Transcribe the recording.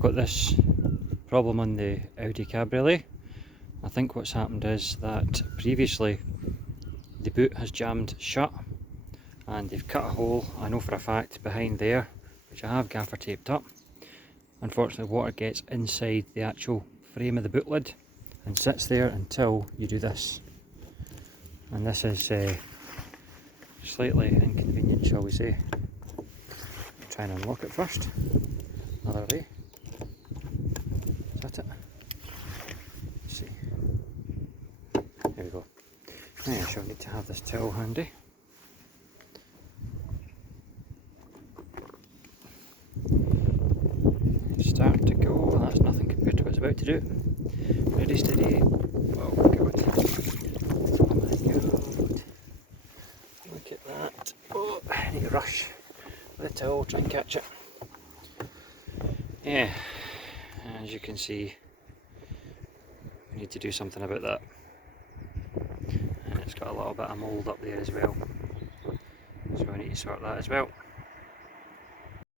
got this problem on the Audi Cabriolet. I think what's happened is that previously the boot has jammed shut and they've cut a hole, I know for a fact, behind there, which I have gaffer taped up. Unfortunately, water gets inside the actual frame of the boot lid and sits there until you do this. And this is slightly inconvenient, shall we say. Try and unlock it first. Another way. Is that it? Let's see. There we go. Now I shall need to have this towel handy. Start to go. That's nothing compared to what it's about to do. Ready, steady. Oh my god. Oh my god. Look at that. Oh, I need to rush with the towel, try and catch it. Yeah, as you can see, we need to do something about that. And it's got a little bit of mould up there as well. So we need to sort that as well.